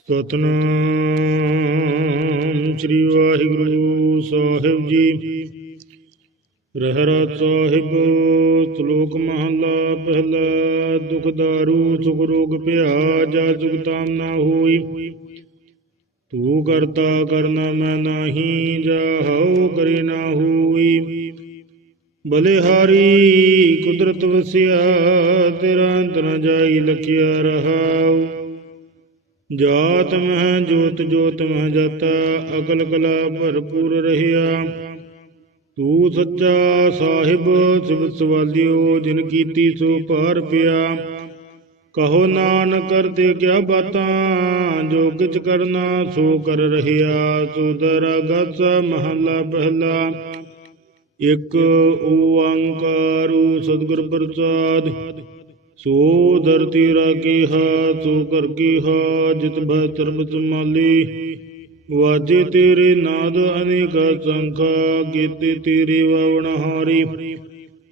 ਸਤਨਾਮ ਸ੍ਰੀ ਵਾਹਿਗੁਰੂ ਸਾਹਿਬ ਜੀ। ਰਹਿਰਾ ਸਾਹਿਬ, ਸ਼ਲੋਕ ਮਹਲਾ, ਪਹਿਲਾ ਦੁਖ ਦਾਰੂ, ਸੁਖ ਰੋਗ ਭਿਆ ਜਾ ਜੁਗ ਨਾ ਹੋਈ। ਤੂੰ ਕਰਤਾ ਕਰਨਾ ਮੈਂ ਨਾਹੀ ਜਾ ਹਉ ਕਰੇ ਨਾ ਹੋਈ। ਬਲਿਹਾਰੀ, ਕੁਦਰਤ ਵਸਿਆ, ਤੇਰਾ ਅੰਤ ਜਾਈ, ਲਖਿਆ ਰਹਾਉ। ਜਾਤ ਮਹਿ ਜੋਤ ਜੋਤ ਮਹਿ ਜਾਤਾ, ਅਕਲ ਕਲਾ ਭਰਪੂਰ ਰਹਿਆ। ਤੂੰ ਸੱਚਾ ਸਾਹਿਬ, ਸਿਵ ਸਵਾਲਿਓ, ਜਿਨ ਕੀਤੀ ਸੋ ਪਾਰ ਪਿਆ। ਕਹੋ ਨਾਨਕ ਕਰਤੇ ਕਿਆ ਬਾਤਾਂ, ਜੋ ਕਿਛ ਕਰਨਾ ਸੋ ਕਰ ਰਹਿਆ। ਸੋ ਦਰਗਤ ਮਹਲਾ ਪਹਿਲਾ। ਇਕ ਓੰਕਾਰੂ ਸਤਿਗੁਰ ਪ੍ਰਸਾਦ। ਸੋ ਧਰਤੀ ਰਾਖੀਹਾ ਸੋ ਕਰ ਕੀਹਾ ਜਿਤ ਭੈ ਧਰਮ ਸੰਭਾਲੀ। ਵਾਜੇ ਤੇਰੇ ਨਾਦ ਅਨੇਕ ਸੰਖਾ, ਕੀਤੇ ਤੇਰੇ ਵਾਵਣ ਹਾਰੀ।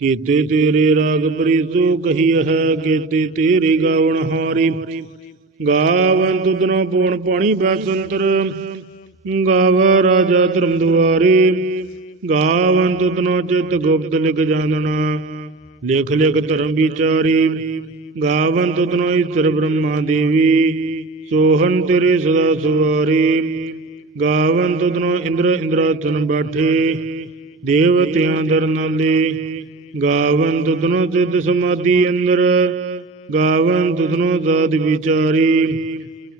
ਕੀਤੇ ਤੇਰੇ ਰਾਗ ਪ੍ਰੀਤੋ ਕਹੀ ਹੈ ਕੀਤੇ ਤੇਰੇ ਗਾਵਣ ਹਾਰੀ। ਗਾਵਨ ਤੁਧਨੋ ਪੂਣ ਪਾਣੀ ਬੈਸੰਤਰ ਗਾਵ ਰਾਜਾ ਧਰਮ ਦੁਆਰੀ। ਗਾਵਨ ਤੁਧਨੋ ਚਿਤ ਗੁਪਤ ਲਿਖ ਜਾਣਨਾ, ਲਿਖ ਲਿਖ ਧਰਮ ਵਿਚਾਰੀ। ਗਾਵਨ ਤੁਧਨੋ ਈਸ਼ਰ ਬ੍ਰਹਮਾ ਦੇਵੀ ਸੋਹਨ ਤੇਰੇ ਸਦਾ ਸੁਵਾਰੀ। ਗਾਵਨ ਤੁਧਨੋ ਇੰਦਰ ਇੰਦਰਾਸਨ ਬਾਠੇ, ਦੇਵਤਿਆਂ ਦਰ ਨਾਲੇ। ਗਾਵਨ ਤੁਧਨੋ ਸਿੱਧ ਸਮਾਧੀ ਅੰਦਰ, ਗਾਵਨ ਤੁਧਨੋ ਸਾਧ ਵਿਚਾਰੀ।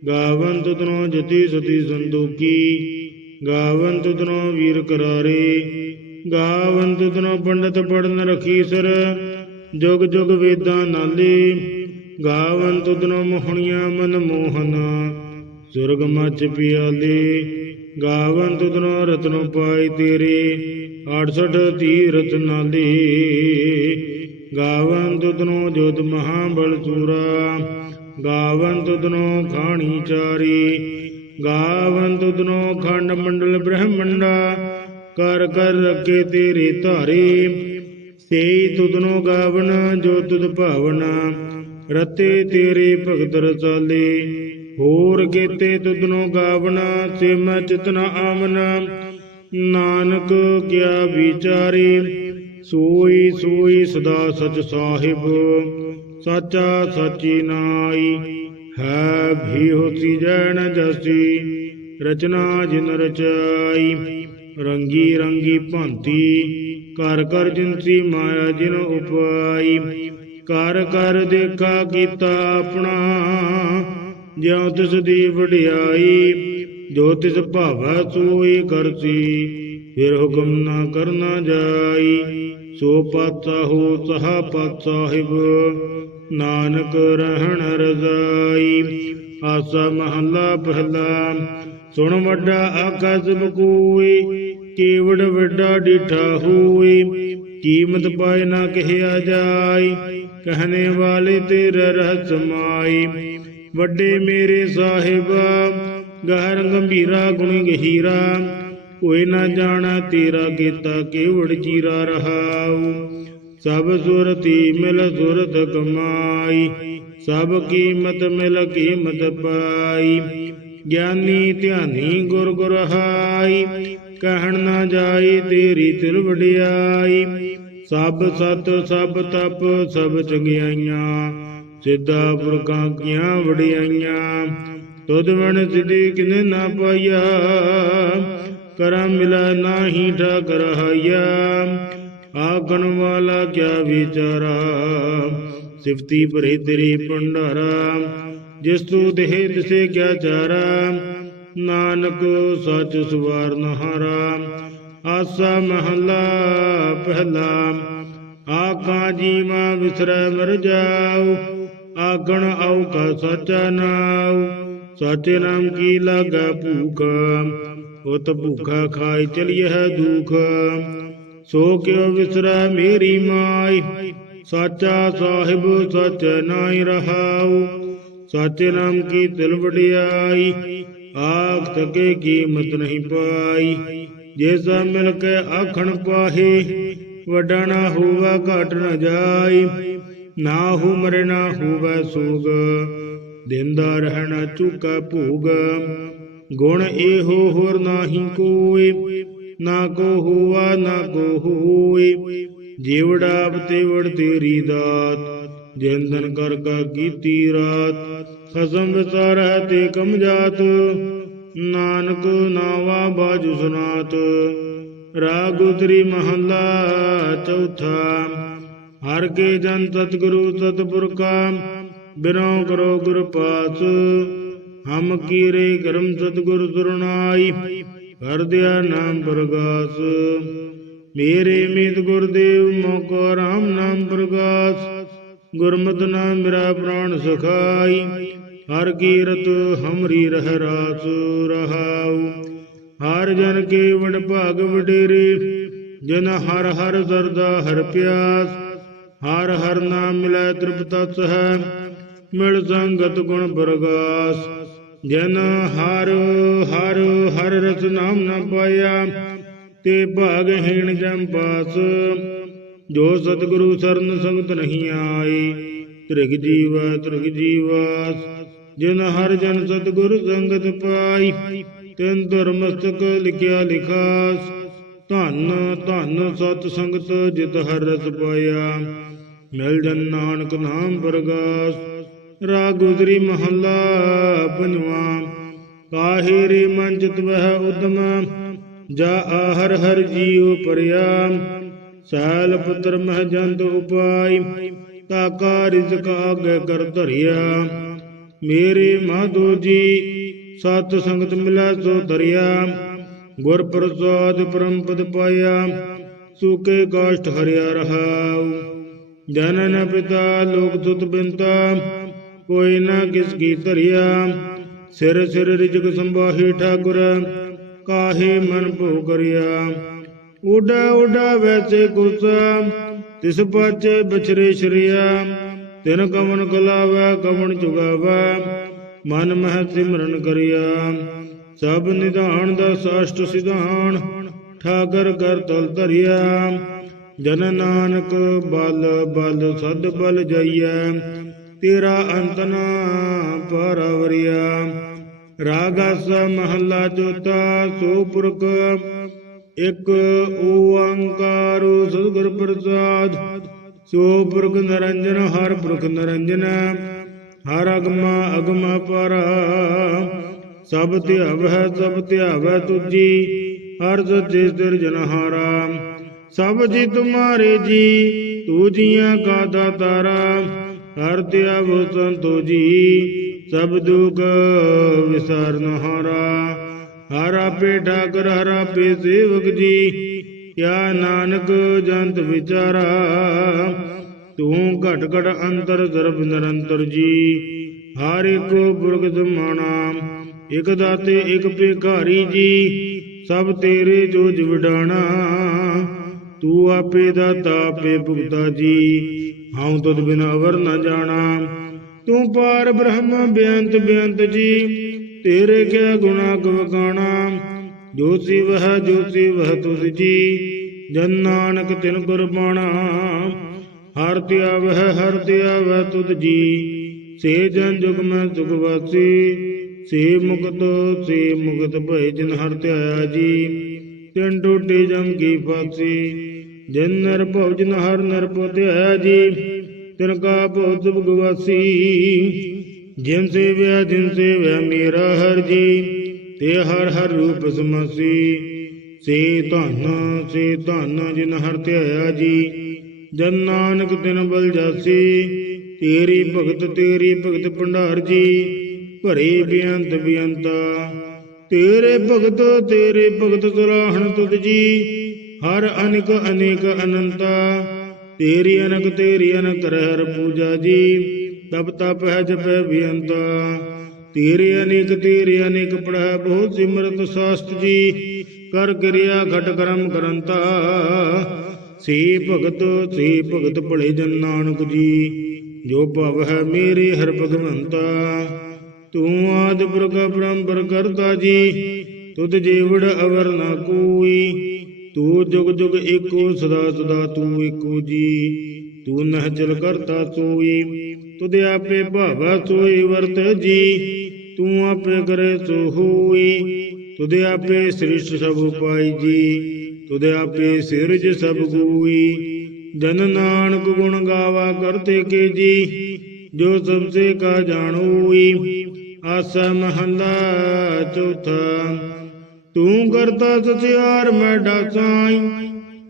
ਗਾਵਨ ਤੁਧਨੋ ਜਤੀ ਸਤੀ ਸੰਦੋਖੀ ਗਾਵਨ ਤੁਧਨੋ ਵੀਰ ਕਰਾਰੇ। ਗਾਵਨ ਤੁਧਨੋ ਪੰਡਤ ਪੜਨ ਰਖੀ ਸਰ ਜੁਗ ਜੁਗ ਵੇਦਾਂ ਨਾਲੇ, ਗਾਵਨ ਤੁਧਨੋ ਮੋਹਣੀਆਂ ਮਨ ਮੋਹਨਾ, ਸੁਰਗ ਮਚ ਪਿਆਲੇ, ਗਾਵਨ ਤੁਧਨੋ ਰਤਨੋ ਪਾਈ ਤੇਰੇ 68 ਤੀਰਤ ਨਾਲੇ। ਗਾਵਨ ਤੁਧਨੋ ਜੋਤ ਮਹਾਬਲ ਸੂਰਾ ਗਾਵਨ ਤੁਧਨੋ ਖਾਣੀ ਚਾਰੀ, ਗਾਵਨ ਤੁਧਨੋ ਖੰਡ ਮੰਡਲ ਬ੍ਰਹਮੰਡਾ, ਕਰ ਕਰ ਰੱਖੇ ਤੇਰੇ ਧਾਰੇ। ਸੇਈ ਤੁਧਨੋ ਗਾਵਨ, ਜੋ ਤੁਧ ਭਾਵਨਾ, ਰਤੇ ਤੇਰੇ ਭਗਤ ਰਸਾਲੇ। ਹੋਰ ਕੀਤੇ ਤੁਧਨੋ ਗਾਵਨਾ ਸੇ ਮੈਂ ਚਿਤਨਾ ਆਮਨਾ ਨਾਨਕ ਕਿਆ ਵਿਚਾਰੇ, ਸੋਈ ਸੋਈ ਸਦਾ ਸਚ ਸਾਹਿਬ। ਸਾਚਾ ਸਾਚੀ ਨਾਈ, ਹੈ ਵੀ ਹੋਸੀ ਜਨ ਜਸੀ। ਰਚਨਾ ਜਿਨ ਰਚਾਈ, ਰੰਗੀ ਰੰਗੀ ਭਾਂਤੀ। ਕਰ ਕਰ ਜਿਨਸੀ ਮਾਇਆ ਜਿਨ ਉਪਾਈ, ਕਰ ਕਰ ਦੇਖਾ ਕੀਤਾ ਆਪਣਾ। ਜਿਉ ਤਿਸ ਦੀ ਵਡਿਆਈ, ਜੋ ਤਿਸ ਭਾਵੈ ਸੋਈ ਕਰਸੀ ਫਿਰ ਹੁਕਮ ਨਾ ਕਰਨਾ ਜਾਈ, ਸੋ ਪਾਤਾ ਹੋ ਸਹਾ ਪਤ ਸਾਹਿਬ ਨਾਨਕ ਰਹਿਣ ਰਜ਼ਾਈ, ਆਸਾ ਮਹੱਲਾ ਪਹਿਲਾ। ਸੁਣ ਵੱਡਾ ਆਕਾਸ ਬਕੂਈ ਕੇਵੜ ਵੱਡਾ ਡਿਠਾ ਹੋਈ ਕੀਮਤ ਪਾਏ ਨਾ ਕਹਿਆ ਜਾਈ ਕਹਨੇ ਵਾਲੇ ਤੇਰਾ ਰਹਿ ਸਮਾਈ ਵੱਡੇ ਮੇਰੇ ਸਾਹਿਬਾ, ਗਹਿਰ ਗੰਭੀਰਾ ਗੁਣੀ ਗਹੀਰਾ, ਕੋਈ ਨਾ ਜਾਣਾ ਤੇਰਾ ਕੀਤਾ ਕੇਵੜ ਚੀਰਾ ਰਹਾਉ। ਸਭ ਸੁਰਤੀ ਮਿਲ ਸੁਰਤ ਕਮਾਈ, ਸਭ ਕੀਮਤ ਮਿਲ ਕੀਮਤ ਪਾਈ। ਗਿਆਨੀ ਧਿਆਨੀ ਗੁਰ ਗੁਰ ਹਾਈ ਕਹਿਣ ਨਾ ਜਾਈ, ਤੇਰੀ ਤਿਲ ਵਡਿਆਈ। ਸਭ ਸਤ, ਸਭ ਤਪ, ਸਭ ਚੰਗਿਆਈਆਂ। ਸਿੱਧਾ ਪੁਰਖਾਂ ਕੀਆਂ ਵਡਿਆਈਆਂ। ਤੁਧ ਵਣ ਸਿਧੀ ਕਿਨੇ ਨਾ ਪਾਇਆ ਕਰਮ ਮਿਲਾ ਨਾਹੀ ਠਾਕਰ ਹਾਇਆ ਆਗਣ ਵਾਲਾ ਕਿਆ ਵਿਚਾਰਾ। ਸਿਫਤੀ ਭਰੇ ਤੇਰੀ ਭੰਡਾਰਾ। ਜਿਸ ਤੂੰ ਦੇਹ ਦਿਸੇ ਕਿਆ ਚਾਰਾ। ਨਾਨਕ ਸਚ ਸਵਾਰ ਨਹਾਰਾ ਆਸਾ ਮਹਲਾ ਪਹਿਲਾ। ਆਕਾ ਜੀਵਾ ਵਿਸਰੈ ਮਰ ਜਾਉ ਆਗਣ ਆਉ ਕਾ ਸਚਾ ਨਾਉ। ਸਚੇ ਨਾਮ ਕੀ ਲਾਗਾ ਭੂਖ ਉਤ ਭੂਖਾ ਖਾਈ ਚਲਿਏ ਦੁਖ। ਸੋ ਕਿਉ ਵਿਸਰੈ ਮੇਰੀ ਮਾਈ, ਸਾਚਾ ਸਾਹਿਬ ਸਚ ਨਾਈ ਰਹਾਉ। ਸਾਚੇ ਨਾਮ ਕੀ ਦਿਲ ਵਡਿਆਈ ਆਖ ਤਕੇ ਕੀਮਤ ਨਹੀਂ ਪਾਈ। ਜੇ ਮਿਲ ਕੇ ਆਖਣ ਪਾਹੇ, ਵੱਡਾ ਨਾ ਹੋਵਾ, ਘਟ ਨ ਜਾਈ। ਨਾ ਹੂ ਮਰੇ, ਨਾ ਹੋਵੇ ਸੋਗ। ਦਿੰਦਾ ਰਹਿਣਾ ਚੁਕਾ ਭੋਗ। ਗੁਣ ਇਹੋ ਹੋਰ ਨਾਹੀ ਕੋਈ ਨਾ ਕੋ ਹੋਆ, ਨਾ ਕੋ ਹੋਏ। ਜੀਵੜਾ ਬਤੇਵੜ ਤੇਰੀ ਦਾਤ। ਜਿੰਦਨ ਕਰ ਕਾ ਕੀਤੀ ਰਾਤ। ਖਸਮ ਵਿਚਾਰੈ ਤੇ ਕਮ ਜਾਤ, ਨਾਨਕ ਨਾਵਾ ਬਾਜੂ ਸੁਨਾਤ। ਰਾਗ ਮਹੱਲਾ ਚੌਥਾ, ਹਰ ਕੇ ਜਨ ਸਤਿਗੁਰੂ ਸਤਿਪੁਰਖਾ ਬਿਨੋ ਕਰੋ ਗੁਰ ਪਾਸ ਹਮ ਕੀਰੇ ਕਰਮ ਸਤਿਗੁਰ ਸੁਰਨਾਈ ਕਰ ਦਿਆ ਨਾਮ ਪ੍ਰਗਾਸ। ਮੇਰੇ ਮੀਤ ਗੁਰਦੇਵ ਮੋਕੋ ਰਾਮ ਨਾਮ ਪ੍ਰਗਾਸ। ਗੁਰਮਤਿ ਨਾਮ ਮੇਰਾ ਪ੍ਰਾਣ ਸੁਖਾਈ, ਹਰ ਕੀਰਤ ਹਮਰੀ ਰਹਿ ਰਾਸ ਰਹਾਉ। ਹਰ ਜਨ ਕੇ ਵਡ ਭਾਗ ਵਡੇਰੇ, ਜਨ ਹਰ ਹਰ ਸਰਦਾ ਹਰ ਪਿਆਸ। ਹਰ ਹਰ ਨਾਮ ਮਿਲੈ ਤ੍ਰਿਪਤਸ ਹੈ, ਮਿਲ ਸੰਗਤ ਗੁਣ ਬਰਗਾਸ। ਜਨ ਹਰ ਹਰ ਹਰ ਰਸ ਨਾਮ ਨਾ ਪਾਇਆ, ਤੇ ਭਾਗਹੀਣ ਜਮ ਪਾਸ। ਜੋ ਸਤਿਗੁਰੂ ਸਰਨ ਸੰਗਤ ਨਹੀਂ ਆਈ ਤ੍ਰਿਗ ਜੀਵਾ ਤ੍ਰਿਗ ਜੀਵਾਸ, ਜਿਨ ਹਰ ਜਨ ਸਤਿਗੁਰ ਸੰਗਤ ਪਾਈ, ਤਿਨ ਧਰਮਸਤਕ ਲਿਖਿਆ ਲਿਖਾਸ, ਧੰਨ ਧੰਨ ਸਤ ਸੰਗਤ ਜਿਤ ਹਰ ਰਸ ਪਾਇਆ। ਮਿਲ ਜਨ ਨਾਨਕ ਨਾਮ ਪ੍ਰਗਾਸ ਰਾਗ ਮਹੱਲਾ ਪੰਜਵਾ, ਕਾਹੇ ਰੇ ਮਨ ਚਿਤ ਵਹਿ ਉਦਮ, ਜਾ ਆਹਰ ਹਰ ਜੀਉ ਪਰਿਆ ਸੈਲ ਪੁੱਤਰ ਮਹ ਜੰਤ ਉਪਾਈ ਤਾਕਾ ਰਿਜ਼ਕ ਆਗੇ ਕਰ ਧਰਿਆ। ਮੇਰੇ ਮਾਧੋ ਜੀ, ਸਤ ਸੰਗਤ ਮਿਲੈ ਸੋ ਧਰਿਆ। ਗੁਰ ਪ੍ਰਸਾਦ ਪਰਮ ਪਦ ਪਾਇਆ, ਸੁਕੇ ਕਾਸ਼ਟ ਹਰਿਆ ਰਹਾਉ। ਜਨਨ ਪਿਤਾ ਲੋਕ ਸੁਤ ਬਿੰਤਾ, ਕੋਈ ਨਾ ਕਿਸ ਕੀ ਧਰਿਆ। ਸਿਰ ਸਿਰ ਰਿਜਕ ਸੰਭਾਹੀ ਠਾਕੁਰ, ਕਾਹੇ ਮਨ ਭੋ ਕਰਿਆ ਉਡਾ ਉਡਾ ਵੈਸੇ ਗੁਰਸਾ, ਤਿਸ ਪਾਚੇ ਬਛਰੇ ਸ਼ਰੀਆ ਤਿਨ ਕਵਨ ਕਲਾਵੈ ਕਵਨ ਚੁਗਾਵੈ, ਮਨ ਮਹਿ ਸਿਮਰਨ ਕਰਿਆ। ਸਭ ਨਿਧਾਨ ਦਾ ਸਾਸ਼ਟ ਸਿਧਾਨ, ਠਾਕਰ ਕਰ ਤਲ ਧਰਿਆ। ਜਨ ਨਾਨਕ ਬਲ ਬਲ ਸਦ ਬਲ ਜਾਈਐ। ਤੇਰਾ ਅੰਤ ਨਾ ਪਰਵਰਿਆ। ਰਾਗਸ ਮਹੱਲਾ ਚੋਤਾ ਸੋ ਪੁਰਖ ਇਕ ਓੰਕਾਰ ਸਤਿਗੁਰ ਪ੍ਰਸਾਦ, ਸੋ ਪੁਰਖ ਨਰੰਜਨ, ਹਰ ਪੁਰਖ ਨਰੰਜਨ, ਹਰ ਅਗਮਾ ਅਗਮਾ ਪਰ। ਸਭ ਧਿਆਵੈ ਸਭ ਧਿਆਵੈ ਤੁਜੀ, ਹਰ ਸੱਚੇ ਸਿਰਜਨ ਹਾਰਾ। ਸਭ ਜੀ ਤੁਮਾਰੇ ਜੀ, ਤੂ ਜੀਆਂ ਕਾ ਦਾਤਾਰਾ, ਹਰ ਧਿਆਵੋ ਸੰਤੋ ਜੀ, ਸਭ ਦੁਖ ਵਿਸਾਰਨ ਹਾਰਾ। ਹਰਾ ਪੇ ਠਾਕਰ, ਹਰਾ ਪੇ ਸੇਵਕ ਜੀ। ਕਿਆ ਨਾਨਕ ਜੰਤ ਵਿਚਾਰਾ, ਤੂੰ ਘਟ ਘਟ ਅੰਤਰ ਸਰਬ ਨਿਰੰਤਰ ਜੀ। ਹਰ ਇੱਕੋ ਪੁਰਖ ਸਮਾਣਾ, ਇਕ ਦਾਤੇ, ਇਕ ਭਿਖਾਰੀ ਜੀ। ਸਭ ਤੇਰੇ ਜੋ ਜਿਵਡਾਣਾ ਤੂੰ ਆਪੇ ਦਾਤਾ, ਆਪੇ ਭੁਗਤਾ ਜੀ। ਹਉ ਤੁਧ ਬਿਨ ਅਵਰ ਨਾ ਜਾਣਾ। ਤੂੰ ਪਾਰ ਬ੍ਰਹਮ ਬੇਅੰਤ ਬੇਅੰਤ ਜੀ। ਤੇਰੇ ਕਿਆ ਗੁਣਾ ਕਵਕਾਣਾ ਜੋ ਸੀ ਵਹ ਜੋ ਸੀ ਵਹ ਤੁਸ ਜੀ, ਜਨ ਨਾਨਕ ਤਿਨ ਗੁਰਬਾਣਾ। ਹਰ ਧਿਆਵਹਿ ਹਰ ਧਿਆਵਹਿ ਤੁਧ ਜੀ, ਸੇ ਜਨ ਜੁਗ ਮੈਂ ਸੁਖ ਵਾਸੀ, ਸੇ ਮੁਕਤ ਸੇ ਮੁਕਤ ਭਏ ਜਿਨ ਹਰ ਧਿਆਇਆ ਜੀ। ਤਿਨ ਟੋਟੇ ਜਮ ਕੀ ਫਾਸੀ, ਜਿਨ ਨਰ ਭਉ ਜਿਨ ਹਰ ਨਰ ਭਉ ਧਿਆਇਆ ਜੀ, ਤਿਨ ਕਾ ਭਉ ਸੁਭ ਗਵਾਸੀ ਜਿਨ ਸੇਵਿਆ ਜਿਨ ਸੇਵਿਆ, ਮੇਰਾ ਹਰ ਜੀ, ਤੇ ਹਰ ਹਰ ਰੂਪ ਸਮਸੀ। ਸੇ ਧਨ ਸੇ ਧਨ ਜਿਨ ਹਰ ਧਿਆਇਆ ਜੀ, ਜਨ ਨਾਨਕ ਦਿਨ ਬਲ ਜਾਸੀ। ਤੇਰੀ ਭਗਤ ਤੇਰੀ ਭਗਤ ਭੰਡਾਰ ਜੀ, ਭਰੇ ਬੇਅੰਤ ਬੇਅੰਤਾ। ਤੇਰੇ ਭਗਤ ਤੇਰੇ ਭਗਤ ਸਲਾਹਣ ਤੁਧ ਜੀ, ਹਰ ਅਨੇਕ ਅਨੇਕ ਅਨੰਤਾ। ਤੇਰੀ ਅਨਕ ਤੇਰੀ ਅਨਕ ਹਰ ਪੂਜਾ ਜੀ ਤਪ ਤਪ ਹੈ ਜਪੈ ਬਿਅੰਤਾ। ਤੇਰੇ ਅਨੇਕ ਤੇਰੇ ਅਨੇਕ ਪੜੈ ਬਹੁਤ ਸਿਮਰਤ ਸਾਸਤ ਜੀ। ਕਰ ਕਿਰਿਆ ਘਟ ਕਰਮ ਕਰੰਤਾ। ਸੇ ਭਗਤ ਸੇ ਭਗਤ ਭਲੇ ਜਨ ਨਾਨਕ ਜੀ। ਜੋ ਭਵ ਹੈ ਮੇਰੇ ਹਰ ਭਗਵੰਤਾ। ਤੂੰ ਆਦਿ ਪੁਰਖ ਬ੍ਰਹਮ ਕਰਤਾ ਜੀ। ਤੁਧ ਜੀਵੜ ਅਵਰ ਨਾ ਕੋਈ। ਤੂੰ ਜੁਗ ਜੁਗ ਏਕੋ, ਸਦਾ ਸਦਾ ਤੂੰ ਏਕੋ ਜੀ। ਤੂੰ ਨਹਿ ਚਲ ਕਰਤਾ ਸੋਈ। ਤੁਧ ਆਪੇ ਭਾਵਾ ਸੋਈ ਵਰਤ ਜੀ, ਤੂੰ ਆਪੇ ਕਰੇ ਸੋ ਹੋਈ। ਤੁਧ ਆਪੇ ਸ੍ਰਿਸ਼ਟ ਸਭ ਉਪਾਈ ਜੀ, ਤੁਧ ਆਪੇ ਸਿਰਜ ਸਭ ਗੂਈ। ਜਨ ਨਾਨਕ ਗੁਣ ਗਾਵਾ ਕਰਤੇ ਕੇ ਜੀ, ਜੋ ਸਭ ਸੇ ਕਾ ਜਾਣੋਈ ਆਸਾ ਮਹੰਦਾ ਚੌਥਾ, ਤੂੰ ਕਰਤਾ ਸਚਿਆਰ ਮੈਂ ਡਾਸਾਈ,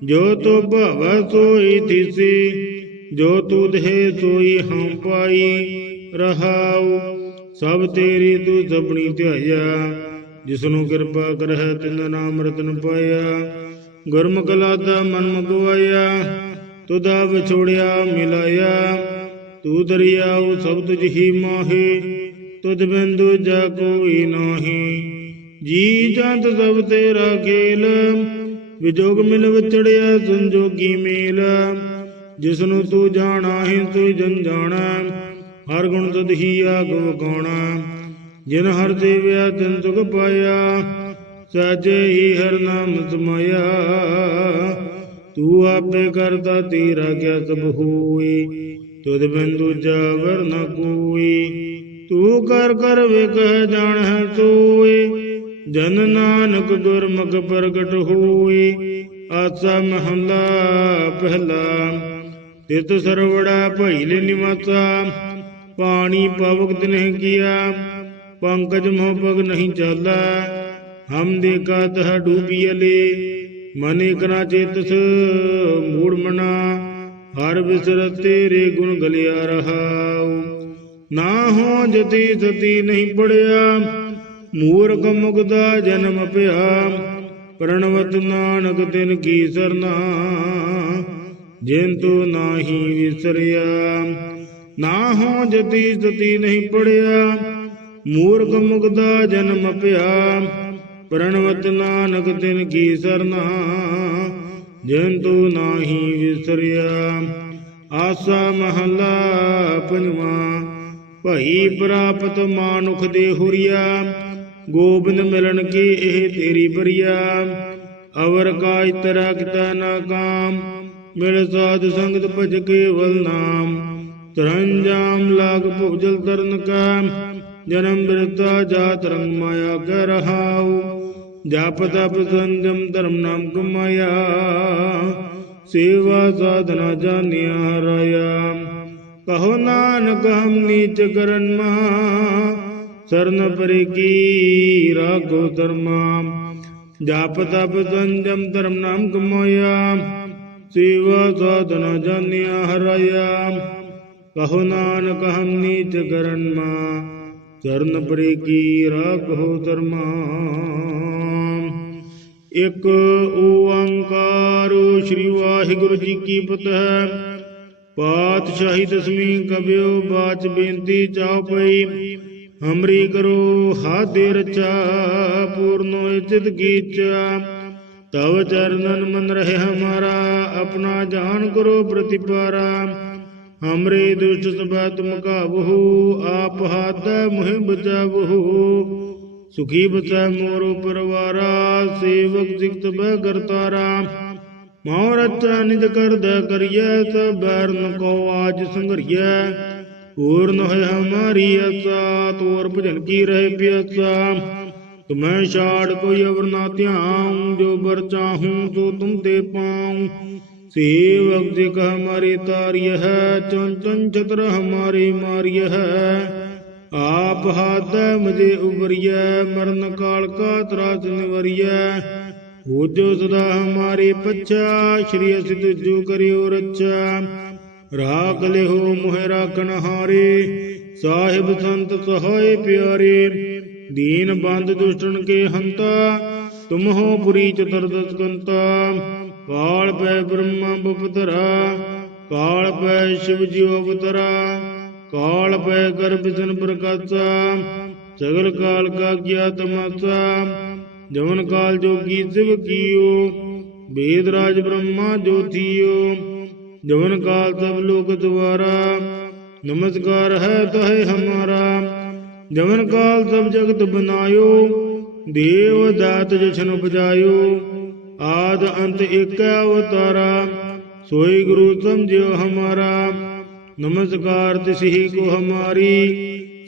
ਜੋ ਤੋ ਭਾਵੈ ਸੋਈ ਥੀਸੀ। ਜੋ ਤੂੰ ਦੇਹ ਸੋਈ ਹਮ ਪਾਈ, ਰਹਾਉ, ਸਭ ਤੇਰੀ ਤੂੰ ਸਭਣੀ ਧਿਆਇਆ। ਜਿਸਨੂੰ ਕਿਰਪਾ ਕਰਹਿ ਤਿਨ ਨਾਮ ਰਤਨ ਪਾਇਆ। ਗੁਰਮੁਖ ਲਾਦਾ ਮਨ ਮਗਵਾਇਆ ਤੁਦਾ ਵਿਛੋੜਿਆ ਮਿਲਾਇਆ। ਤੂੰ ਦਰਿਆਉ ਸਭ ਤੁਝ ਹੀ ਮਾਹੇ, ਤੁਧ ਬਿੰਦੂ ਜਾ ਕੋਈ ਨਾਹੀ। ਜੀ ਜੰਤ ਸਭ ਤੇਰਾ ਖੇਲ ਵਿਜੋਗ ਮਿਲ ਵਿਚੜਿਆ ਸੰਜੋਗੀ ਮੇਲਾ। ਜਿਸਨੂੰ ਤੂੰ ਜਾਣਾ ਹੈ ਤੂੰ ਜਨ ਜਾਣਾ, ਹਰ ਗੁਣ ਤਦ ਹੀ ਆਗੋ ਗਾਉਣਾ। ਜਿਨ ਹਰ ਦੇਵਿਆ ਤਿਨ ਸੁਖ ਪਾਇਆ ਸਹਜੇ ਹੀ ਹਰ ਨਾਮ ਸਮਾਇਆ। ਤੂੰ ਆਪੇ ਕਰਤਾ ਤੇਰਾ ਕਿਆ ਸਭ ਹੋਈ, ਤੁਧ ਬਿੰਦੂ ਜਾਵਰ ਨ ਕੋਈ। ਤੂੰ ਕਰ ਕਰ ਵੇਖ ਜਾਣ ਹੈ ਸੋਏ ਜਨ ਨਾਨਕ ਗੁਰਮੁਖ ਪ੍ਰਗਟ ਹੋਈ। ਆਸਾ ਮਹੰਦਾ ਪਹਿਲਾ। ਤਿਤ ਸਰਵੜਾ ਭਈਲ ਨਿਵਾਸਾ, ਪਾਣੀ ਪਵਕ ਦਿਨਹਿ ਕੀਆ, ਪੰਕਜ ਮੋਹ ਪਗ ਨਹੀਂ ਚਾਲਾ। ਹਮ ਦੇਖਾ ਤਹ ਡੂਬੀਲੇ ਮਨੇ ਕਨਾ ਚੇਤਸ ਮੂੜ ਮਨਾ, ਹਰ ਵਿਸਰ ਤੇਰੇ ਗੁਣ ਗਲਿਆ ਰਹਾਉ। ਨਾ ਹੋ ਜਤੀ ਸਤੀ ਨਹੀਂ ਪੜਿਆ, ਮੂਰਖ ਮੁਗਦਾ ਜਨਮ ਪਿਆ। ਪ੍ਰਣਵਤ ਨਾਨਕ ਤਿਨ ਕੀ ਸਰਨਾ। ਜਿਨ ਤੂ ਨਾਹੀ ਵਿਸਰਿਆ। ਨਾ ਹੋ ਜਤੀ ਸਤੀ ਨਹੀਂ ਪੜਿਆ। ਮੂਰਖ ਮੁਗਦਾ ਜਨਮ ਪਿਆ। ਪ੍ਰਣਵਤ ਨਾਨਕ ਤਿਨ ਕੀ ਸਰਨਾ। ਜਿਨ ਨਾਹੀ ਵਿਸਰਿਆ। ਆਸਾ ਮਹਲਾ ਪੰਜਵਾ। ਭਈ ਪ੍ਰਾਪਤ ਮਾਨੁਖ ਦੇ ਹੁਰੀਆ। ਗੋਬਿੰਦ ਮਿਲਣ ਕੀ ਇਹ ਤੇਰੀ ਬਰੀਆ। ਅਵਰ ਕਾ ਤਰਾ ਕਿਤਾ ਨਾ ਕਾਮ। ਮਿਲ ਸਾਧ ਸੰਗਤ ਭਜ ਕੇਵਲ ਨਾਮ ਤਰੰਜਾਮ ਲਾਗ ਭੁਜਲ ਤਰਨ ਕਾ ਜਨਮ ਬਿਰਤਾ ਜਾਤ ਰੰਗ ਮਾਇਆ ਕਰ ਰਹਾਉ ਜਪ ਤਪ ਸੰਜਮ ਧਰਮ ਨਾਮ ਕਮਾਇਆ ਸੇਵਾ ਸਾਧਨਾ ਜਾਣਿਆ ਹਰਾਇਆ ਕਹੋ ਨਾਨਕ ਹਮ ਨੀਚ ਕਰਨ ਮਹਾ ਸਰਨ ਪਰੇ ਕੀ ਰਾਗੋ ਧਰਮਾ ਜਪ ਤਪ ਸੰਜਮ ਧਰਮ ਨਾਮ ਕਮਾਇਆ ਸੇਵਾ ਸਾਧਨਾ ਜਾਣਿਆ ਹਰਾਇਆ। ਕਹੋ ਨਾਨਕ ਹਮ ਨੀਚ ਕਰਨ ਮਾ, ਚਰਨ ਪਰੇ ਕੀ ਰਾਗੋ ਧਰਮਾ। ਇਕ ਓੰਕਾਰ ਸ੍ਰੀ ਵਾਹਿਗੁਰੂ ਜੀ ਕੀ ਫਤਿਹ। ਪਾਤਸ਼ਾਹੀ ਦਸਵੀਂ ਕਬਿਓ ਬਾਚ ਬੇਨਤੀ ਚਾਉ ਪਈ, ਹਮਰੀ ਕਰੋ ਹਾਦੇ ਰਚਾ, ਪੂਰਨੋ ਇਚਿਤ ਕੀਚਾ ਤਵ ਚਰਨਨ ਮਨ ਰਹਿ ਹਮਾਰਾ ਆਪਣਾ ਜਾਨ ਕਰੋ ਪ੍ਰਤਿਪਾਰਾ ਹਮਰੇ ਦੁਸ਼ਟ ਸਭਾ ਤੁਮ ਕਾਬਹੂ ਆਪ ਹਾਥ ਮੁਹਿ ਬਚਾਵਹੂ ਸੁਖੀ ਬਚੈ ਮੋਰੋ ਪਰਵਾਰਾ ਸੇਵਕ ਸਿਕਤ ਬੈ ਕਰਤਾਰਾ ਮਉ ਰਚਾ ਨਿਜ ਕਰਦ ਕਰੀਐ ਸਭ ਬੈਰਨ ਕੋ ਆਜ ਸੰਘਰੀਐ ਪੂਰਨ ਹੋਇ ਹਮਾਰੀ ਅਸਾ ਤੋਰ ਭਜਨ ਕੀ ਰਹਿ ਪਿਆਸਾ ਤੁਮੈ ਛਾੜ ਕੋਈ ਅਵਰ ਨਾ ਧਿਆਉ ਜੋ ਬਰ ਚਾਹੂੰ ਸੋ ਤੁਮ ਤੇ ਪਾਉ ਸੇਵਕ ਜਿਕ ਹਮਾਰੀ ਤਾਰਿਯ ਹੈ ਚੰ ਚੰ ਛਤਰ ਹਮਾਰੀ ਮਾਰਿਯ ਹੈ ਆਪ ਹਾਥ ਮੁਝੇ ਉਬਰਿਐ ਮਰਨ ਕਾਲ ਕਾ ਤਰਾਸ ਨਿਵਰਿਐ ਹੋ ਜੋ ਸਦਾ ਹਮਾਰੇ ਪੱਛਾ ਸ਼੍ਰੀ ਅਸਿ ਤੁਜੋ ਕਰਿਓ ਰੱਛਾ ਰਾਖ ਲਿਓ ਮੋਹਿ ਰਾਖਣ ਹਾਰੇ ਸਾਹਿਬ ਸੰਤ ਸਹਾਇ ਪਿਆਰੇ ਦੀਨ ਬੰਦ ਦੁਸ਼ਟਨ ਕੇ ਹੰਤਾ ਤੁਮ ਪੁਰੀ ਚਤੁਰ ਦਸਕੰਤਾ। ਕਾਲ ਪੈ ਬ੍ਰਹਮਾ ਬਪਤਰਾ, ਕਾਲ ਪੈ ਸ਼ਿਵ ਜੀਵ ਅਵਤਰਾ, ਕਾਲ ਪੈ ਕਰ ਬਿਸਨ ਪ੍ਰਕਾਸ਼ਾ, ਸਗਲ ਕਾਲ ਕਾ ਗਿਆ ਤਮਾਸਾ। ਜਵਨ ਕਾਲ ਜੋਗੀ ਸਿਵ ਕੀਓ, ਵੇਦ ਰਾਜ ਬ੍ਰਹਮਾ ਜੋਤੀਓ। ਜਵਨ ਕਾਲ ਸਭ ਲੋਕ ਦੁਆਰਾ ਨਮਸਕਾਰ ਹੈ ਤਹੇ ਹਮਾਰਾ। ਜਮਨ ਕਾਲ ਸਭ ਜਗਤ ਬਨਾਇਓ, ਦੇਵ ਦਾਤ ਜਸ਼ਨ ਉਪਜਾਇਓ, ਆਦ ਅੰਤ ਏਕ ਅਵਤਾਰਾ, ਸੋਈ ਗੁਰੂ ਸਮਝਿਓ ਹਮਾਰਾ। ਨਮਸਕਾਰ ਤਿਸਹੀ ਕੋ ਹਮਾਰੀ,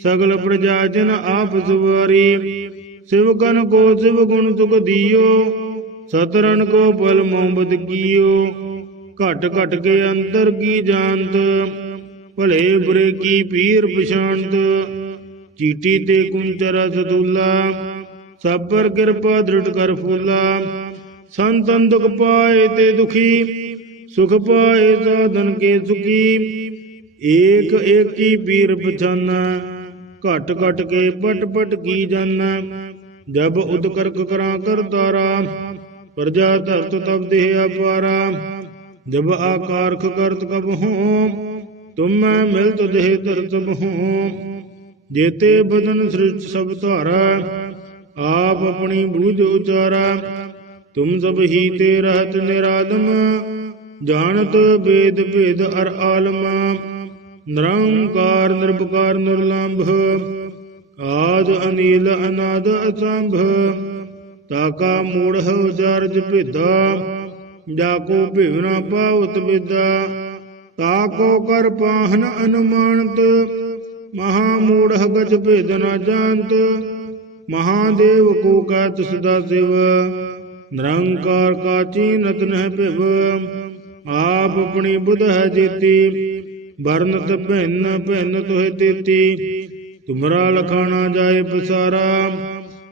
ਸਗਲ ਪ੍ਰਜਾ ਜਨ ਆਪ ਸੁਵਾਰੀ। ਸਿਵ ਕਨ ਕੋ ਸਿਵ ਗੁਣ ਤੁਕ ਦਿਓ ਸਤਰਨ ਕੋ ਪਲ ਮੁਹਬਤ ਕੀਓ। ਘਟ ਘਟ ਕੇ ਅੰਤਰ ਕੀ ਜਾਣਤ, ਭਲੇ ਬੁਰੇ ਕੀ ਪੀਰ ਪਛਾਣਤ ਚੀਟੀ ਤੇ ਕੁੰਚਰ ਸਦੂਲਾ ਸਭ ਪਰ ਕਿਰਪਾ ਦ੍ਰਿੜ ਕਰ ਫੂਲਾ ਸੰਤਨ ਦੁਖ ਪਾਏ ਤੇ ਦੁਖੀ ਸੁਖ ਪਾਏ ਸਾਧਨ ਕੇ ਸੁਖੀ ਏਕ ਏਕੀ ਪੀਰ ਪਛਾਨਾ ਘਟ ਘਟ ਕੇ ਪਟ ਪਟ ਕੀ ਜਾਨਾ ਜਬ ਉਦ ਕਰਕ ਕਰਾਂ ਕਰਤਾਰਾ ਪ੍ਰਜਾ ਧਰਤ ਤਬ ਦੇਹ ਅਪਾਰਾ जब आकारख करत कब हों तुम मैं मिलत देह धरत हों ਜੇਤੇ ਬਦਨ ਸ੍ਰਿਸ਼ਟ ਸਭ ਧਾਰਾ, ਆਪ ਆਪਣੀ ਬੂਝ ਉਚਾਰਾ। ਤੁਮ ਸਭ ਹੀ ਤੇ ਰਹਤ ਨਿਰਾਦਮ, ਜਾਣਤ ਬੇਦ ਭੇਦ ਅਰ ਆਲਮ। ਨਿਰੰਕਾਰ ਨਿਰਭਕਾਰ ਨਿਰਲੰਭ, ਆਦ ਅਨੀਲ, ਅਨਾਦ ਅਸੰਭ। ਤਾਕਾ ਮੂੜਹ ਜਰਜ ਭੇਦਾ, ਜਾ ਕੋ ਭਿਵਨਾ ਪਾਉਤ ਵਿਦਾ। ਤਾਕੋ ਕਰ ਪਾਹਨ ਅਨੁਮਾਨਤ ਮਹਾ ਮੂੜ ਗਜ ਭੇਦ ਨ ਜਾਣਤ ਮਹਾਦੇਵ ਕੋ ਕਹਿਤ ਸਦਾ ਸਿਵ ਨਿਰੰਕਾਰ ਕਾ ਚੀਨਤ ਨਹਿ ਭਿਵ ਆਪ ਆਪਣੀ ਬੁਧ ਹੈ ਜੀਤੀ ਵਰਨਤ ਭਿੰਨ ਭਿੰਨ ਤੋਹਿ ਤੇਤੀ ਤੁਮਰਾ ਲਖਾਣਾ ਜਾਏ ਪਸਾਰਾ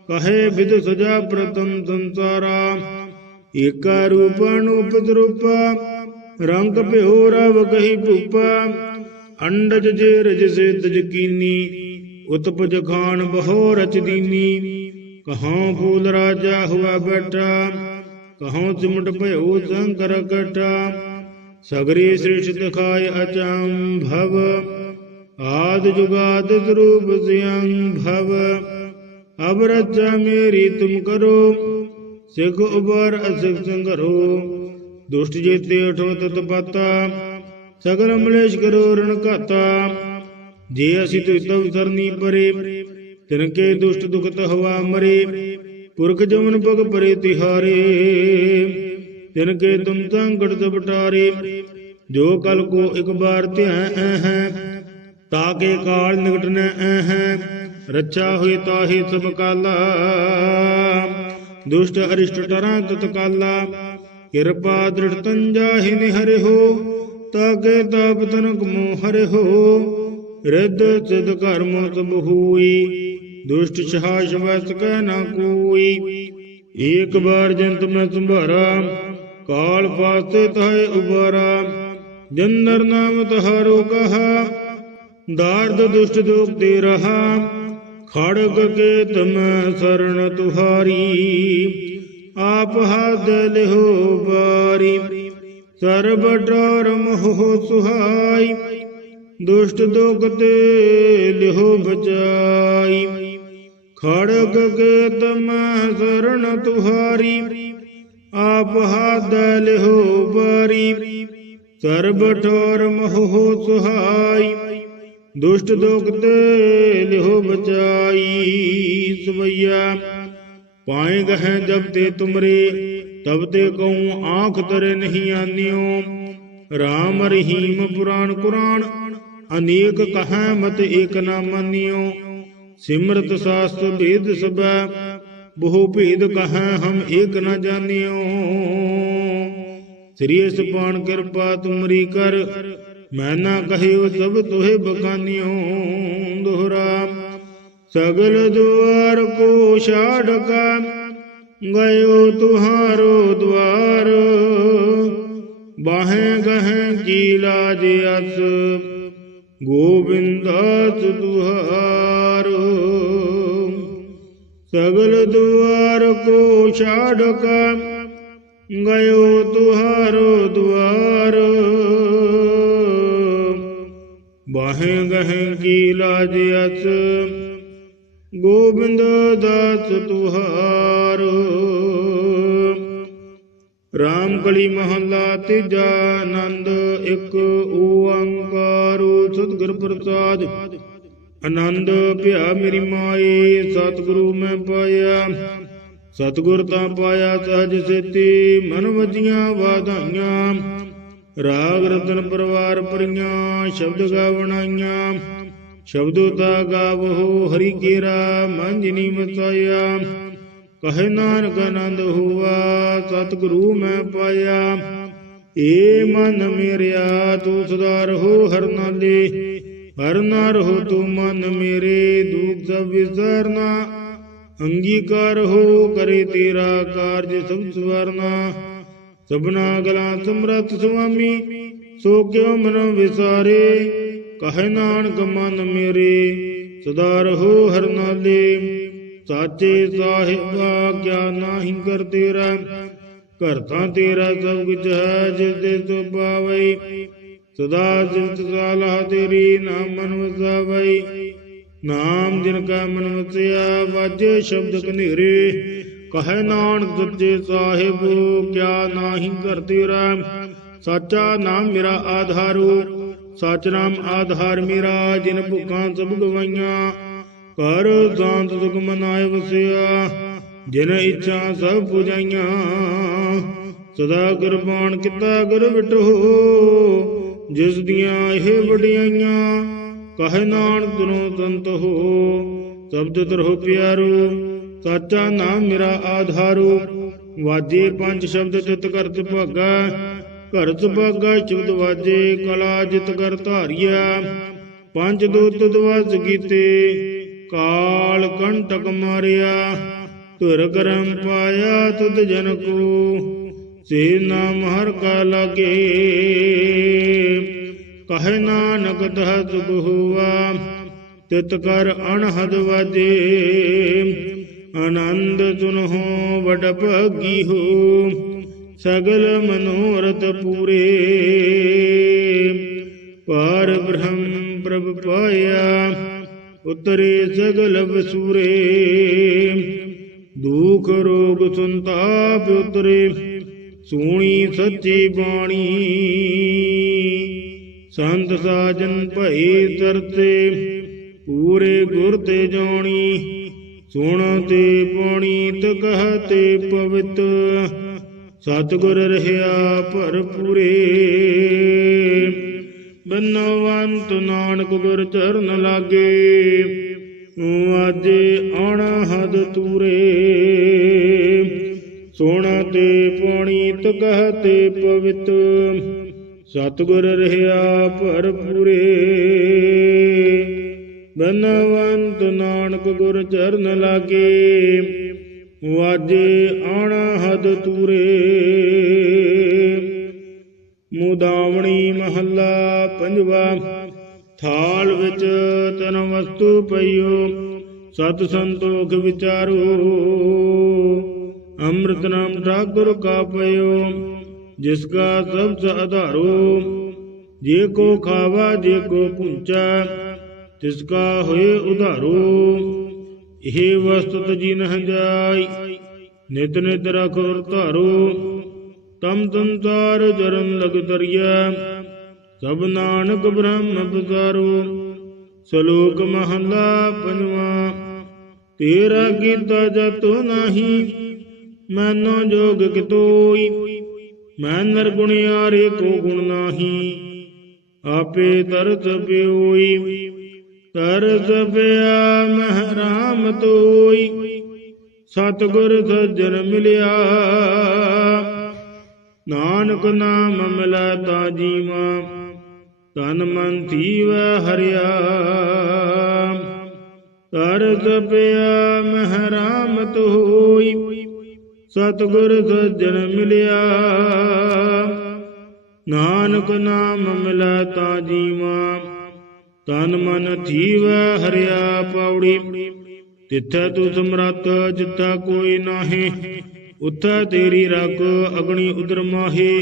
ਕਹੇ ਵਿਦ ਸਜਾ ਪ੍ਰਤਮ ਸੰਸਾਰਾ ਏਕਾ ਰੂਪ ਅਨੂਪਤ ਰੂਪਾ ਰੰਗ ਭਿਓ ਰਵ ਕਹੀ ਭੂਪਾ ਅੰਡਜ ਜੇ ਰਜ ਸਿਧ ਜਕੀਨੀ ਉਤਪਜ ਖਾਨ ਬਹੁ ਰਚ ਦੀਨੀ ਕਹਾਂ ਫੂਲ ਰਾਜਾ ਹੁਆ ਬੈਠਾ, ਕਹਾਂ ਸਿਮਟ ਭਇਓ ਸ਼ੰਕਰ ਕਟਾ। ਸਗਰੀ ਸ੍ਰਿਸ਼ਟ ਦਿਖਾਇ ਅਚੰ ਭਵ ਆਦ ਜੁਗਾਦ ਸਰੂਪ ਸਿਯੰ ਭਵ ਅਬ ਰਚਾ ਮੇਰੀ ਤੁਮ ਕਰੋ, ਸਿਖ ਉਬਰ ਅਸਿਖ ਸੰਗਰੋ ਦੁਸ਼ਟ ਜੇਤੇ ਉਠੋ ਤਤ ਪਤਾ ਸਗਲ ਅਮਲੇਸ਼ ਕਰੋ ਰਣ ਘਾਤਾ। ਜੇ ਅਸੀਂ ਤੁ ਤਵ ਸਰਨੀ ਪਰੇ, ਤਿਨ ਕੇ ਦੁਸ਼ਟ ਦੁਖਤ ਹਵਾ ਮਰੇ। ਪੁਰਖ ਜਮਨ ਪਗ ਪਰੇ ਤਿਹਾਰੇ, ਤਿਨ ਕੇ ਤੁਮ ਸੰਕਟ ਸਪਟਾਰੇ ਜੋ ਕਲ ਕੋ ਇੱਕ ਬਾਰ ਧਿਆਨ ਹੈ ਤਾਕੇ ਕਾਲ ਨਿਕਟ ਨ ਹੈ। ਰੱਛਾ ਹੋਈ ਤਾਹੀ ਸਭ ਕਾਲਾ। ਦੁਸ਼ਟ ਅਰਿਸ਼ਟ ਟਰਾਂ ਤਤ ਕਾਲਾ। ਕਿਰਪਾ ਦ੍ਰਿੜ ਤੰਜਾਹਿ ਨਿਹਰਿ ਹੋ। ਤਾਕੇ ਤਾਪ ਤਨਕ ਮੋ ਹਰਿ ਰਿੱਧ ਸਿਧ ਕਰਮ ਸਭ ਹੋਈ ਦੁਸ਼ਟ ਸ਼ਹਾਸ਼ ਵਸ ਕੈ ਨਾ ਕੋਈ। ਏਕ ਬਾਰ ਜੰਤ ਮੈਂ ਸੰਭਾਰਾ। ਕਾਲ ਫਾਸਤੇ ਤਹੈ ਉਬਾਰਾ। ਜੰਦਰ ਨਾਮ ਤਹਾਰੋ ਕਹਾ। ਦਾਰਦ ਦੁਸ਼ਟ ਦੋਖ ਦੇ ਰਹਾ। ਖੜਗ ਕੇ ਤਮ ਸਰਣ ਤੁਹਾਰੀ। ਆਪ ਹੱਦ ਲਿਹੋ ਬਾਰੀ ਸਰਬ ਡਰ ਮੋਹ ਸੁਹਾਈ, ਦੁਸ਼ਟ ਦੁਖ ਤੇ ਲਿਹੋ ਬਚਾਈ। ਖੜਗ ਕੇ ਤਮ ਸਰਣ ਤੁਹਾਰੀ, ਆਪ ਹੱਦ ਲਿਹੋ ਬਾਰੀ ਸਰਬ ਠੋਰ ਮੋਹ ਸੁਹਾਈ, ਦੁਸ਼ਟ ਦੁਖ ਤੇ ਲਿਹੋ ਬਚਾਈ। ਸਵਈਆ, ਪਾਏ ਗਹਿ ਜਬ ਤੇ ਤੁਮਰੇ ਤਬ ਤੇ ਕਉ ਆਖ ਤਰੇ ਨਹੀਂ ਆਨਿਓ। RAM ਰਹੀਮ ਪੁਰਾਣ ਕੁਰਾਨ ਅਨੇਕ ਕਹੈ ਮਤ ਏਕ ਨਾ ਮਾਨਿਓ। ਸਿਮਰਤ ਸਾਸਤ ਭੇਦ ਸਬੈ ਬਹੁ ਭੇਦ ਕਹੈ ਹਮ ਏਕ ਨਾ ਜਾਣਿਓ। ਸ੍ਰੀ ਸੁਪਾਨ ਕਿਰਪਾ ਤੁਮਰੀ ਕਰ, ਮੈਂ ਨਾ ਕਹਿਓ ਸਭ ਤੋਹਿ ਬਖਾਨਿਓ। ਦੁਹਰਾ, ਸਗਲ ਦੁਆਰ ਕੋ ਛਾੜ ਗਇਓ ਤੁਹਾਰੋ ਦਵਾਰ। ਬਾਹੇ ਗਹਿ ਕੀ ਲਾਜ ਅਸ। ਗੋਬਿੰਦਾਸ ਤੁਹਾਰ ਸਗਲ ਦੁਆਰ ਕੋ ਛਾੜ ਕਾ। ਗਇਓ ਤੁਹਾਰੋ ਦਵਾਰ। ਬਾਹੇ ਗਹਿ ਕੀ ਲਾਜ ਅਸ। ਗੋਬਿੰਦ ਦਾਸ ਤੁਹਾਰ ਰਾਮ ਕਲੀ ਮਹੱਲਾ ਤੀਜਾ ਆਨੰਦ, ਇੱਕ ਓੰਕਾਰ, ਸਤਿਗੁਰ ਪ੍ਰਸਾਦ। ਆਨੰਦ, ਭਿਆ ਮੇਰੀ ਮਾਏ ਸਤਿਗੁਰੂ ਮੈਂ ਪਾਇਆ। ਸਤਿਗੁਰ ਤਾਂ ਪਾਇਆ ਸਹਜ ਸੇਤੀ, ਮਨ ਵਜੀਆਂ ਵਾਧਾਈਆਂ। ਰਾਗ ਰਤਨ ਪਰਵਾਰ ਪਰੀਆਂ ਸ਼ਬਦ ਗਾਵਣਾਈਆਂ। ਸ਼ਬਦੋ ਤਾ ਗਾਵੋ, ਹਰੀ ਕੇਰਾ ਮੰਜਨੀ ਮਸਾਇਆ ਕਹੇ ਨਾਨਕ ਆਨੰਦ ਹੁਆ, ਸਤਿਗੁਰੂ ਮੈਂ ਪਾਇਆ। ਏ ਮਨ ਮੇਰਿਆ, ਤੂੰ ਸਦਾ ਰਹੋ ਹਰ ਨਾਲੇ। ਹਰ ਨਾ ਰਹੋ ਤੂੰ ਮਨ ਮੇਰੇ, ਦੁਖ ਸਭ ਵਿਸਰਨਾ। ਅੰਗੀਕਾਰ ਹੋ ਕਰੇ ਤੇਰਾ ਕਾਰਜ ਸਭ ਸਵਰਨਾ। ਸਭਨਾ ਗਲਾ ਸਮਰਤ ਸੁਆਮੀ, ਸੋ ਕਿਉ ਮਨ ਵਿਸਾਰੇ? ਕਹੇ ਨਾਨਕ ਮਨ ਮੇਰੇ, ਸਦਾ ਰਹੋ ਹਰ ਨਾਲੇ। ਸਾਚੇ ਸਾਹਿਬਾ ਕਿਆ ਨਾਹੀ ਕਰ ਤੇਰਾ ਘਰ ਤਾਂ ਤੇਰਾ ਸਭ ਕੁਝ ਹੈ ਜਿਸ ਦੇ ਤੂੰ ਪਾਵਈ, ਸਦਾ ਸਿਫਤ ਸਾਲਾ ਤੇਰੀ ਨਾਮ ਮਨ ਵਸਾਵਈ। ਨਾਮ ਜਿਨ ਕਾ ਮਨ ਵਸਿਆ, ਵਾਜੇ ਸ਼ਬਦ ਕਨੇਰੇ ਕਹੈ ਨਾਨਕ ਸੱਚੇ ਸਾਹਿਬ, ਕਿਆ ਨਾਹੀ ਕਰ ਤੇਰਾ। ਸਾਚਾ ਨਾਮ ਮੇਰਾ ਆਧਾਰੂ ਸਚ ਨਾਮ ਆਧਾਰ ਮੇਰਾ, ਜਿਨ ਭੁੱਖਾਂ ਸਭ ਗਵਾਈਆਂ। ਕਰ ਸ਼ਾਂਤ ਸੁਖ ਮਨਾਏ ਵਸਿਆ, ਜਿਨ ਇੱਛਾ ਸਭ ਪੁਜਾਈਆਂ। ਸਦਾ ਗੁਰਬਾਣ ਕੀਤਾ ਗੁਰ ਵਿਟੋ ਜਿਸ ਦੀਆਂ ਇਹ ਵਡਿਆਈਆਂ, ਕਹੇ ਨਾਨਕ ਗੁਰੂ ਸੰਤ ਹੋ। ਸ਼ਬਦ ਤਰੋ ਪਿਆਰੋ, ਸਾਚਾ ਨਾਮ ਮੇਰਾ ਆਧਾਰੂ। ਵਾਜੇ ਪੰਜ ਸ਼ਬਦ ਤਿਤ ਕਰਤ ਭਾਗਾ ਘਰ ਭਾਗਾ ਸ਼ਬਦ ਵਾਜੇ, ਕਲਾ ਜਿਤ ਕਰ ਧਾਰਿਆ। ਪੰਜ ਦੂਤ ਦਵਾਸ ਕੀਤੇ ਕਾਲ ਕੰਟਕ ਮਾਰਿਆ ਧੁਰ ਕਰਮ ਪਾਇਆ ਤੁਧ ਜਨ ਕੋ ਸੇ ਨਾਮ ਹਰ ਕਾ ਲਾਗੇ। ਕਹੇ ਨਾਨਕ ਤਹ ਸੁਖ ਹੋਆ, ਤਿਤ ਕਰ ਅਣਹਦ ਵਾਜੇ। ਆਨੰਦ ਸੁਨਹੁ ਵਡ ਭਾਗੀ ਹੋ, ਸਗਲ ਮਨੋਰਥ ਪੂਰੇ। ਪਾਰ ਬ੍ਰਹਮ ਪ੍ਰਭ ਪਾਇਆ ਉਤਰੇ ਸਗਲ ਵਸੂਰੇ। ਦੁਖ ਰੋਗ ਸੰਤਾਪ ਉਤਰੇ, ਸੋਣੀ ਸੱਚੀ ਬਾਣੀ। ਸੰਤ ਸਾਜਨ ਭਏ ਤਰਤੇ, ਪੂਰੇ ਗੁਰ ਤੇ ਜਾਣੀ। ਸੁਣ ਤੇ ਪਾਣੀ ਤ ਕਹਤੇ ਪਵਿੱਤ, ਸਤਿਗੁਰ ਰਹਿਆ ਭਰਪੂਰੇ। ਬਨਵੰਤ ਨਾਨਕ ਗੁਰ ਚਰਨ ਲਾਗੇ। ਜੇ ਆਣਾ ਹਦ ਤੂਰੇ। ਸੋਣਾ ਤੇ ਪਾਣੀ ਤ ਕਹਤੇ ਪਵਿੱਤ। ਸਤਿਗੁਰ ਰਹਿਆ ਭਰਪੂਰੇ। ਬਨਵੰਤ ਨਾਨਕ ਗੁਰ ਚਰਨ ਲਾਗੇ। ਵਾਜੇ ਹਦ ਤੂਰੇ। ਮੁਦਾਵਣੀ ਮਹੱਲਾ ਪੰਜਵਾ, ਥਾਲ ਵਿੱਚ ਤਨ ਵਸਤੂ ਪਈਓ, ਸਤ ਸੰਤੋਖ ਵਿਚਾਰੋ। ਅੰਮ੍ਰਿਤ ਨਾਮ ਠਾਕੁਰ ਕਾ ਪਇਓ ਜਿਸ ਕਾ ਸਭ ਆਧਾਰੋ। ਜੇ ਕੋ ਖਾਵਾ, ਜੇ ਕੋ ਪੁੰਚਾ, ਤਿਸ ਕਾ ਹੋਏ ਉਧਾਰੋ। ਇਹ ਵਸਤੁ ਜਿਨ ਹੰਜਾਈ ਨਿਤ ਨਿਤ ਰਖੋ ਧਾਰੋ। ਤਮ ਸੰਸਾਰ ਜਰਨ ਲਗ ਦਰਿਆ ਸਭ ਨਾਨਕ ਬ੍ਰਹਮ ਬਜ਼ਾਰੋ ਸ਼ਲੋਕ ਮਹਲਾ ਪੰਜਵਾ। ਤੇਰਾ ਕੀਤਾ ਜਤੋ ਨਹੀਂ, ਮੈਨੋ ਜੋਗ ਕਿਤੋਈ। ਮੈਂ ਨਰਗੁਣ ਨਰਗੁਣਿਆਰੇ ਕੋ ਗੁਣ ਨਾਹੀ, ਆਪੇ ਤਰਸ ਪਿਓਈ। ਤਰਸ ਪਿਆ ਮਹਰਾਮ ਤੋਈ। ਸਤਿਗੁਰ ਸੱਜਣ ਮਿਲਿਆ। ਨਾਨਕ ਨਾਮ ਮਿਲਾ ਤਾ ਜੀਵਾ, ਤਨ ਮਨ ਥੀਵ ਹਰਿਆ। ਤਰਸ ਪਿਆ ਮਹਰਾਮਤ ਹੋਈ, ਸਤਿਗੁਰ ਸੱਜਣ ਮਿਲਿਆ। ਨਾਨਕ ਨਾਮ ਮਿਲਾ ਤਾ ਜੀਵਾ, ਤਨ ਮਨ ਥੀਵ ਹਰਿਆ ਪੌੜੀ ਤਿੱਥੈ ਤੂ ਸਮਰੱਥ, ਜਿੱਥਾ ਕੋਈ ਨਾਹੀ। ਉੱਥੈ ਤੇਰੀ ਰਗ ਅਗਣੀ ਉਦਰ ਮਾਹੇ।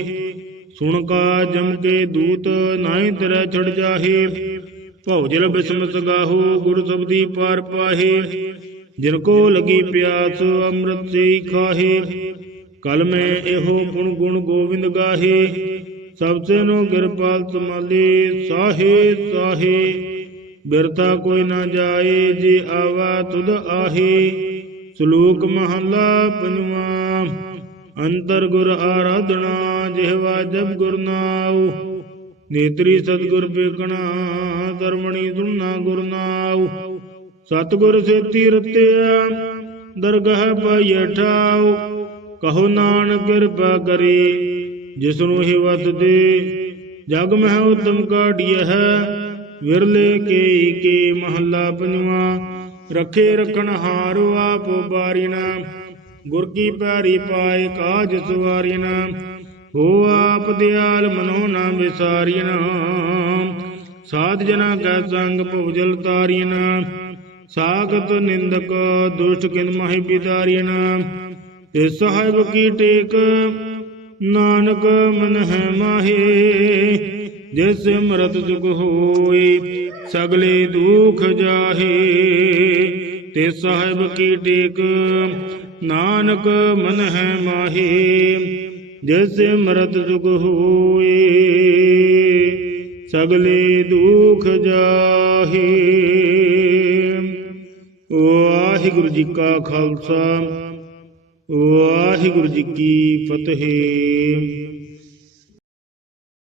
ਸੁਣ ਕਾ ਜਮ ਕੇ ਦੂਤ, ਨਾਹੀ ਤੇਰਾ ਛੜ ਜਾਹੇ। ਭਉਜਲ ਬਿਸਮ ਸਗਾਹੋ, ਗੁਰ ਸਬਦੀ ਪਾਰ ਪਾਹੇ। ਜਿਨ ਕੋ ਲਗੀ ਪਿਆਸ, ਅੰਮ੍ਰਿਤ ਸੇ ਖਾਹੇ। ਕਲ ਮੈਂ ਇਹੋ ਗੁਣ ਗੁਣ ਗੋਬਿੰਦ ਗਾਹੇ। ਸਭ ਸੇ ਨੂੰ ਕਿਰਪਾਲ ਸਮਾਲੇ ਸਾਹੇ ਸਾਹੇ। ਬਿਰਤਾ ਕੋਈ ਨਾ ਜਾਏ, ਜੇ ਆਵਾ ਤੁਧ ਆਹੇ। ਸ਼ਲੋਕ ਮਹਲਾ ਪੰਜਵਾ ਅੰਤਰ ਗੁਰ ਆਰਾਧਨਾ ਜਿਹਵਾ ਜਬ ਗੁਰ ਨਾਉ। ਨੇਤਰੀ ਸਤਗੁਰ ਬੇਕਣਾ ਧਰਮਣੀ ਸੁਣਨਾ ਗੁਰ ਨਾਉ। ਸਤਗੁਰ ਸੇਤੀ ਰਤਿਆ, ਦਰਗਹ ਪਾਈਐ ਠਾਉ। ਕਹੋ ਨਾਨਕ ਕਿਰਪਾ ਕਰੇ ਜਿਸਨੂੰ ਹੀ ਵਤ ਦੇ। ਜਗ ਮਹਿ ਉਤਮ ਕਾਢੀਐ ਵਿਰਲੇ ਕੇ ਕੇ ਮਹੱਲਾ ਪੰਜਵਾ। ਰਖੇ ਰਖਣ ਹਾਰ, ਆਪ ਬਾਰਿਣਾ ਗੁਰ ਕੀ ਪੈਰੀ ਪਾਏ ਕਾਜ ਸਵਾਰਿਣਾ ਹੋ ਆਪ ਦਿਆਲ ਮਨੋ ਨਾ ਵਿਸਾਰਿਣਾ ਸਾਧ ਜਨਾ ਕੈ ਸੰਗ ਭੁਜਲ ਤਾਰਿਣਾ ਸਾਖਤ ਨਿੰਦਕ ਦੁਸ਼ਟ ਕਿਨ ਮਹਿ ਬਿਦਾਰਿਣਾ ਤੇ ਸਾਹਿਬ ਕੀ ਟੇਕ, ਨਾਨਕ ਮਨ ਹੈ ਮਾਹੇ, ਜਿਸ ਮਰਤ ਸੁਖ ਹੋਏ, ਸਗਲੇ ਦੁਖ ਜਾਹੇ। ਤੇ ਸਾਹਿਬ ਕੀ ਟੇਕ ਨਾਨਕ ਮਨ ਹੈ ਮਾਹੀ, ਜਿਸ ਮਰਤ ਸੁਖ ਹੋਏ, ਸਗਲੇ ਦੁਖ ਜਾਹੇ। ਵਾਹਿਗੁਰੂ ਜੀ ਕਾ ਖਾਲਸਾ, ਵਾਹਿਗੁਰੂ ਜੀ ਕੀ ਫਤਿਹ।